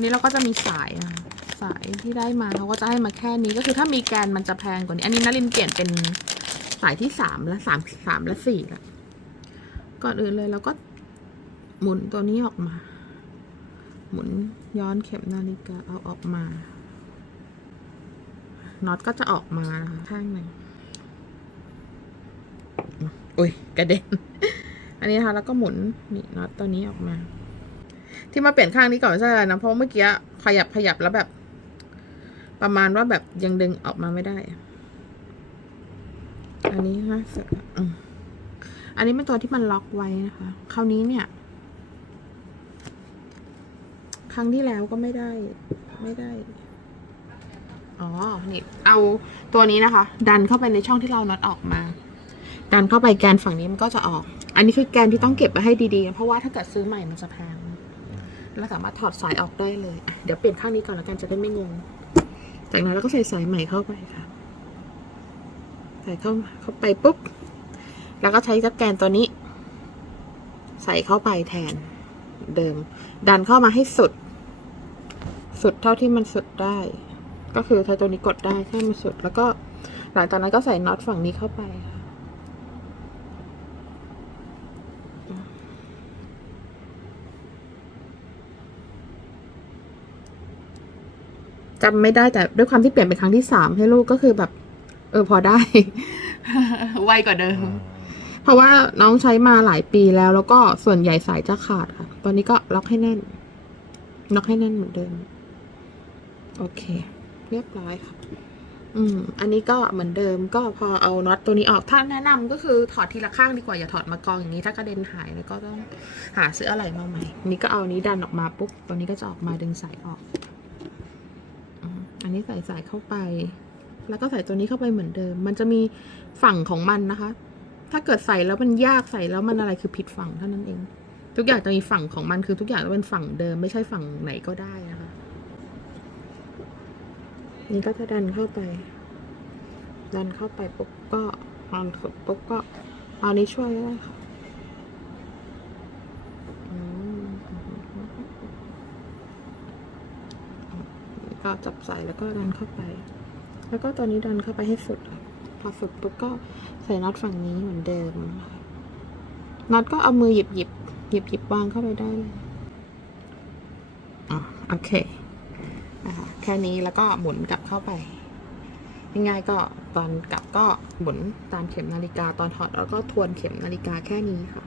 นี้เราก็จะมีสายอะสายที่ได้มาเขาก็จะให้มาแค่นี้ก็คือถ้ามีแกนมันจะแพงกว่านี้ อันนี้นารินเปลี่ยนเป็นสายที่สามและสามสามและสี่ละก่อนอื่นเลยเราก็หมุนตัวนี้ออกมา หมุนย้อนเข็มนาฬิกาเอาออกมาน็อตก็จะออกมานะคะข้างหนึ่งอุ้ยกระเด็น อันนี้นะคะแล้วก็หมุนนี่น็อตตัวนี้ออกมา ที่มาเปลี่ยนข้างนี้ก่อนไม่ใช่อะไรนะ เพราะาเมื่อกี้ขยับขยับแล้วแบบ ประมาณว่าแบบยังดึงออกมาไม่ได้ อันนี้นะเสร็จแล้วอืมอันนี้เป็นตัวที่มันล็อกไว้นะคะ คราวนี้เนี่ย ครั้งที่แล้วก็ไม่ได้ ไม่ได้ อ๋อ นี่ เอาตัวนี้นะคะ ดันเข้าไปในช่องที่เราน็อตออกมา ดันเข้าไปแกนฝั่งนี้มันก็จะออก อันนี้คือแกนที่ต้องเก็บไว้ให้ดีๆ เพราะว่าถ้าเกิดซื้อใหม่มันจะแพง เราสามารถถอดสายออกได้เลย เดี๋ยวเปลี่ยนข้างนี้ก่อนแล้วกันจะได้ไม่งง จากนั้นเราก็ใส่สายใหม่เข้าไปค่ะ ใส่เข้าเข้าไปปุ๊บ แล้วก็ใช้จับแกนตัวนี้ ใส่เข้าไปแทนเดิม ดันเข้ามาให้สุด สุดเท่าที่มันสุดได้ ก็คือใช้ตัวนี้กดได้ให้มันสุด แล้วก็หลังจากนั้นก็ใส่น็อตฝั่งนี้เข้าไปค่ะ จำไม่ได้แต่ด้วยความที่เปลี่ยนเป็นครั้งที่สามให้ลูกก็คือแบบ เออพอได้ ไวกว่าเดิม เพราะว่าน้องใช้มาหลายปีแล้ว แล้วก็ส่วนใหญ่สายจะขาดค่ะ ตอนนี้ก็ล็อกให้แน่น ล็อกให้แน่นเหมือนเดิม โอเค เรียบร้อยค่ะ อืม อันนี้ก็เหมือนเดิม ก็พอเอาน็อตตัวนี้ออกถ้าแนะนำก็คือถอดทีละข้างดีกว่าอย่าถอดมากองอย่างนี้ถ้ากระเด็นหายแล้วก็ต้องหาซื้ออะไรมาใหม่อันนี้ก็เอานี้ดันออกมาปุ๊บตัวนี้ก็จะออกมาดึงสายออก อันนี้ใส่สายเข้าไป แล้วก็ใส่ตัวนี้เข้าไปเหมือนเดิม มันจะมีฝั่งของมันนะคะ ถ้าเกิดใส่แล้วมันยากใส่แล้วมันอะไรคือผิดฝั่งเท่านั้นเอง ทุกอย่างจะมีฝั่งของมันคือทุกอย่างต้องเป็นฝั่งเดิมไม่ใช่ฝั่งไหนก็ได้นะคะ นี่ก็จะดันเข้าไป ดันเข้าไปปุ๊บก็วางสุดปุ๊บก็เอานี้ช่วยได้ค่ะอืม ก็จับใส่แล้วก็ดันเข้าไป แล้วก็ตัวนี้ดันเข้าไปให้สุดพอสุดปุ๊บก็ใส่น็อตฝั่งนี้เหมือนเดิมน็อตก็เอามือหยิบหยิบหยิบหยิบวางเข้าไปได้เลยอ๋อโอเคนะคะแค่นี้แล้วก็หมุนกลับเข้าไปง่ายๆก็ตอนกลับก็หมุนตามเข็มนาฬิกาตอนถอดแล้วก็ทวนเข็มนาฬิกาแค่นี้ค่ะ